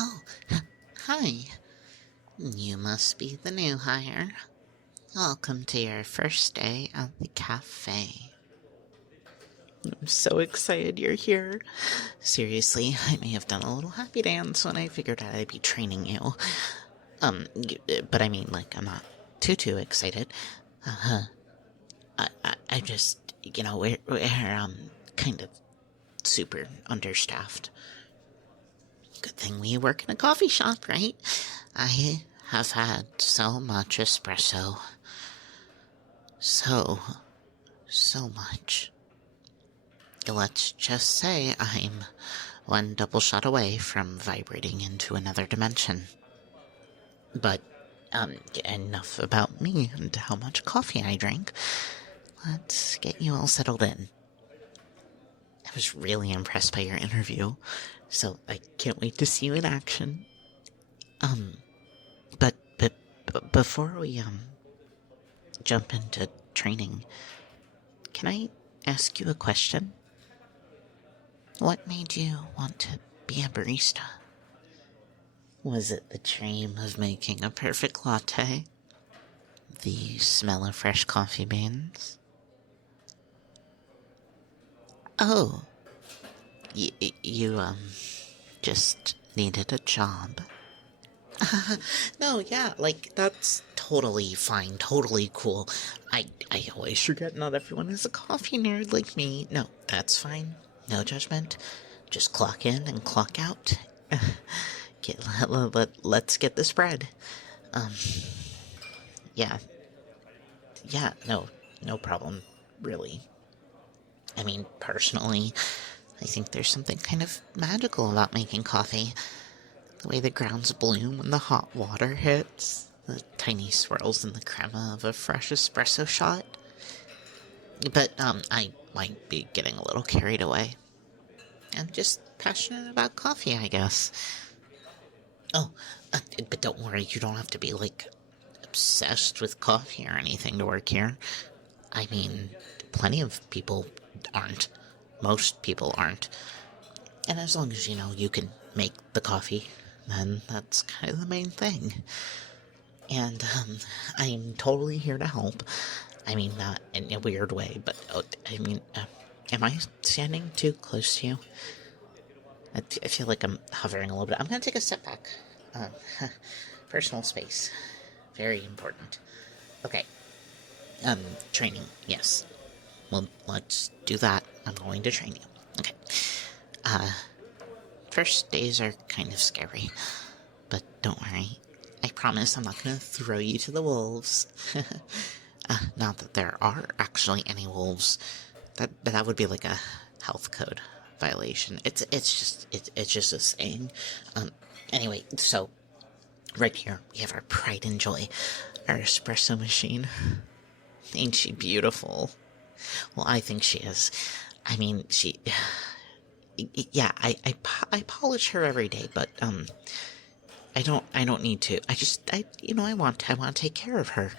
Oh, hi. You must be the new hire. Welcome to your first day at the cafe. I'm so excited you're here. Seriously, I may have done a little happy dance when I figured out I'd be training you. But I mean, like, I'm not too excited. I just, we're kind of super understaffed. Good thing we work in a coffee shop, right? I have had so much espresso. So, so much. Let's just say I'm one double shot away from vibrating into another dimension. But, enough about me and how much coffee I drink. Let's get you all settled in. I was really impressed by your interview, so I can't wait to see you in action. But before we, jump into training, can I ask you a question? What made you want to be a barista? Was it the dream of making a perfect latte? The smell of fresh coffee beans? Oh, you just needed a job. No, yeah, like, that's totally fine, totally cool. I always forget not everyone is a coffee nerd like me. No, that's fine. No judgment. Just clock in and clock out. Let's get the spread. Um, yeah, yeah, no problem, really. I mean, personally, I think there's something kind of magical about making coffee. The way the grounds bloom when the hot water hits, the tiny swirls in the crema of a fresh espresso shot. But, I might be getting a little carried away. I'm just passionate about coffee, I guess. Oh, but don't worry, you don't have to be, like, obsessed with coffee or anything to work here. I mean, plenty of people aren't. Most people aren't. And as long as, you can make the coffee, then that's kind of the main thing. And, I'm totally here to help. I mean, not in a weird way, but, am I standing too close to you? I feel like I'm hovering a little bit. I'm gonna take a step back. Uh, Personal space. Very important. Okay. Training, yes. Well, let's do that. I'm going to train you. Okay. First days are kind of scary, but don't worry. I promise I'm not gonna throw you to the wolves. Not that there are actually any wolves. That would be like a health code violation. It's just a saying. Anyway, so right here we have our pride and joy, our espresso machine. Ain't she beautiful? Well, I think she is. I mean, yeah, I polish her every day, but I don't need to. I want to take care of her.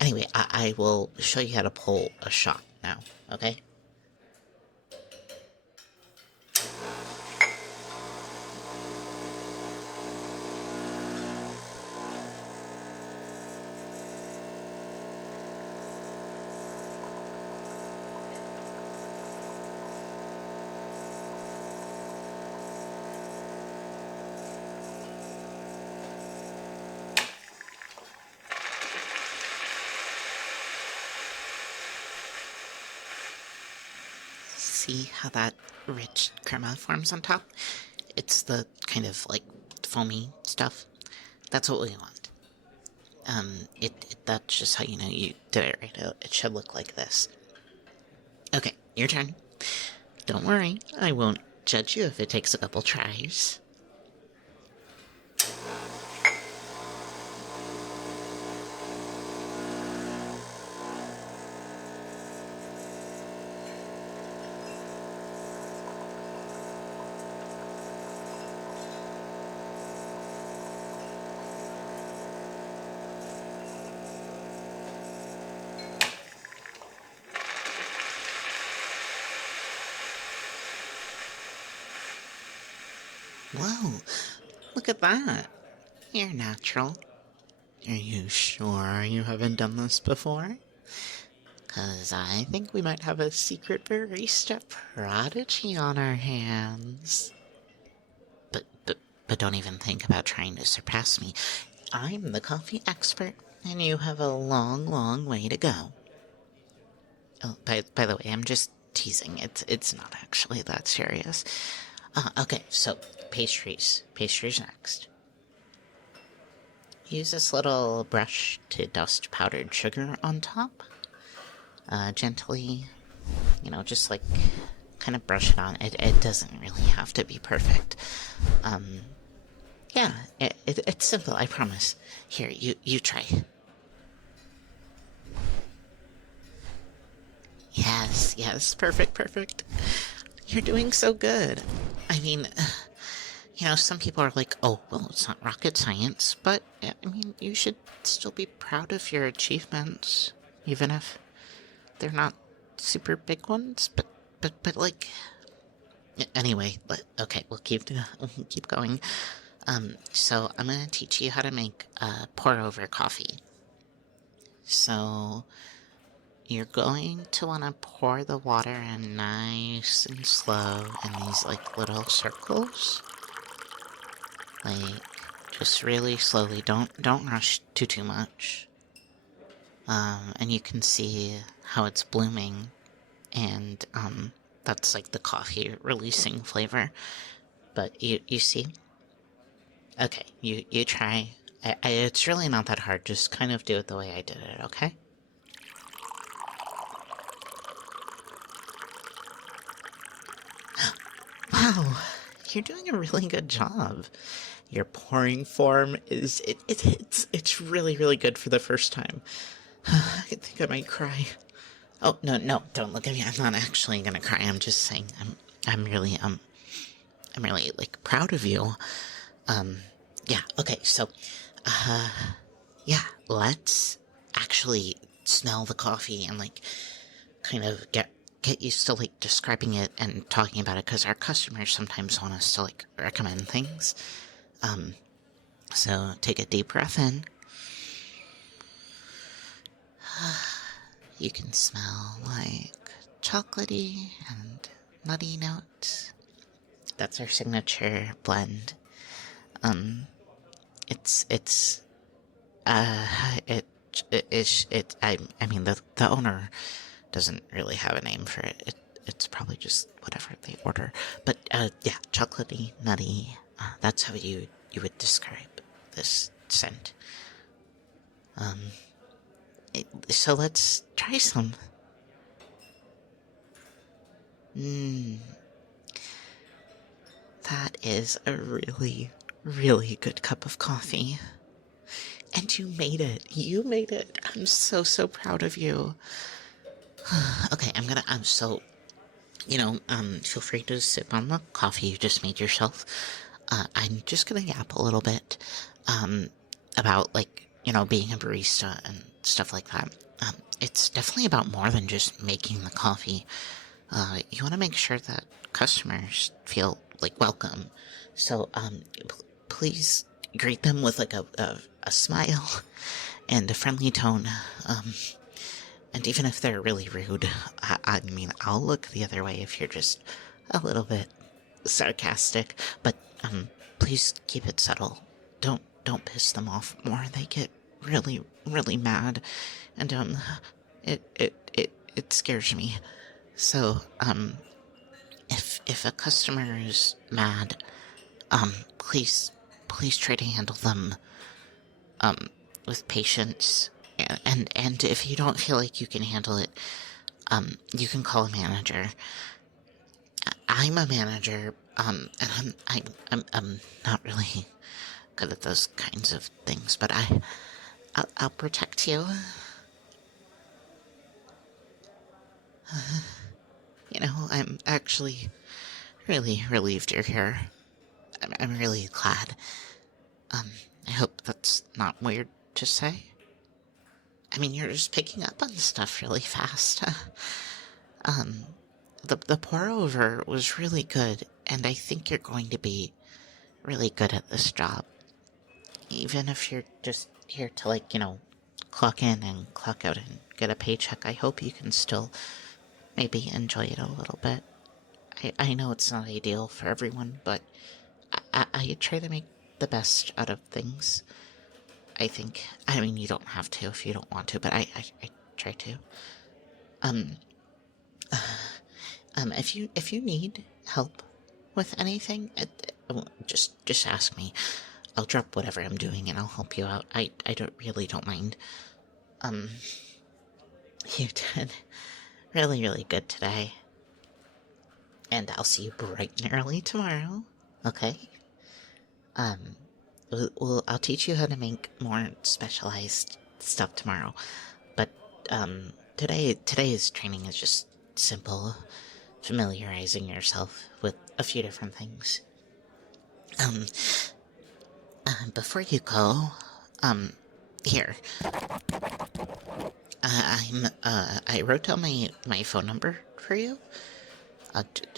Anyway, I will show you how to pull a shot now. Okay. See how that rich crema forms on top? It's the kind of like foamy stuff. That's what we want. That's just how you know you did it right. It should look like this. Okay, your turn. Don't worry, I won't judge you if it takes a couple tries. whoa. Look at that. You're natural. Are you sure you haven't done this before? 'Cause I think we might have a secret barista prodigy on our hands. But don't even think about trying to surpass me. I'm the coffee expert, and you have a long, long way to go. Oh, by the way, I'm just teasing. It's not actually that serious. Okay, so pastries. Pastries next. Use this little brush to dust powdered sugar on top. Gently, just like kind of brush it on. It doesn't really have to be perfect. Yeah, it's simple, I promise. Here, you try. Yes, perfect. You're doing so good. I mean, some people are like, oh, well, it's not rocket science, but, I mean, you should still be proud of your achievements, even if they're not super big ones, but like, anyway, okay, we'll keep going. So I'm gonna teach you how to make pour over coffee. So you're going to want to pour the water in nice and slow in these like little circles. Like just really slowly. Don't rush too much. And you can see how it's blooming, and that's like the coffee releasing flavor. But you see? Okay, you try. It's really not that hard. Just kind of do it the way I did it, okay? Wow, you're doing a really good job. Your pouring form is it's really good for the first time. I think I might cry. Oh no, don't look at me. I'm not actually gonna cry. I'm just saying I'm really like proud of you. Yeah, okay, so yeah, let's actually smell the coffee and like kind of get used to like describing it and talking about it, because our customers sometimes want us to like recommend things. So take a deep breath in. You can smell like chocolatey and nutty notes. That's our signature blend. It's uh it I mean the owner doesn't really have a name for it. It's probably just whatever they order. But yeah, chocolatey, nutty. That's how you would describe this scent. So let's try some. That is a really good cup of coffee. And you made it. You made it. I'm so proud of you. Okay, feel free to sip on the coffee you just made yourself. I'm just gonna yap a little bit, about, like, being a barista and stuff like that. It's definitely about more than just making the coffee. You want to make sure that customers feel, like, welcome. So, please greet them with, like, a smile and a friendly tone. And even if they're really rude, I mean, I'll look the other way if you're just a little bit sarcastic. But please keep it subtle. Don't piss them off more. They get really mad, and it scares me. So if a customer is mad, please try to handle them with patience. And if you don't feel like you can handle it, you can call a manager. I'm a manager, and I'm not really good at those kinds of things, but I'll protect you. I'm actually really relieved you're here. I'm really glad. I hope that's not weird to say. I mean, you're just picking up on stuff really fast. The pour over was really good, and I think you're going to be really good at this job. Even if you're just here to, like, clock in and clock out and get a paycheck, I hope you can still maybe enjoy it a little bit. I know it's not ideal for everyone, but I try to make the best out of things. I think. I mean, you don't have to if you don't want to, but I try to. Um, if you need help with anything, just ask me. I'll drop whatever I'm doing and I'll help you out. I don't mind. Um, you did really good today. And I'll see you bright and early tomorrow. Okay? Um, I'll teach you how to make more specialized stuff tomorrow. But, today's training is just simple, familiarizing yourself with a few different things. Um, before you go, here. I wrote down my phone number for you.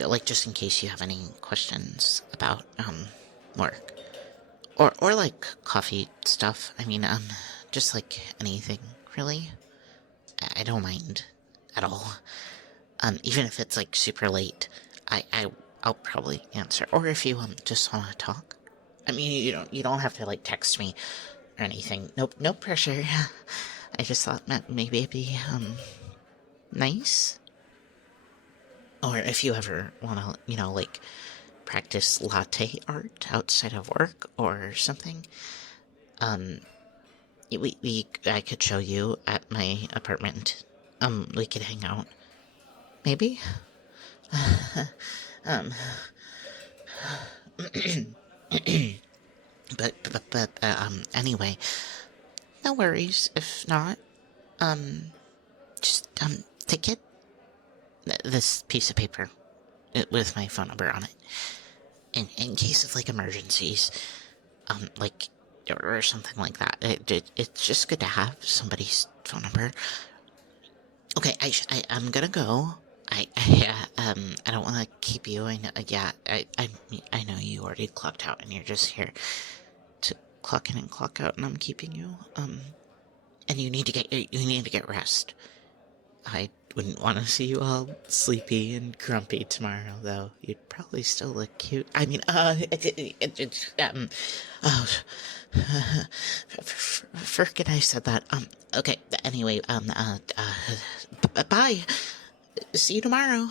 Like, just in case you have any questions about, work. Or like, coffee stuff. I mean, just like anything, really. I don't mind at all. Even if it's like super late, I'll probably answer. Or if you just want to talk. I mean, you don't have to like text me or anything. Nope, no pressure. I just thought maybe it'd be nice. Or if you ever want to, like, practice latte art outside of work or something, um, I could show you at my apartment. We could hang out, maybe. um, anyway, no worries if not. Just take it. This piece of paper with my phone number on it, in case of like emergencies, like, or something like that. It's just good to have somebody's phone number. Okay, I'm gonna go. I don't want to keep you. I know you already clocked out, and you're just here to clock in and clock out, and I'm keeping you. And you need to get rest. I wouldn't want to see you all sleepy and grumpy tomorrow, though. You'd probably still look cute. I mean, forget I said that. Okay, anyway, bye. See you tomorrow.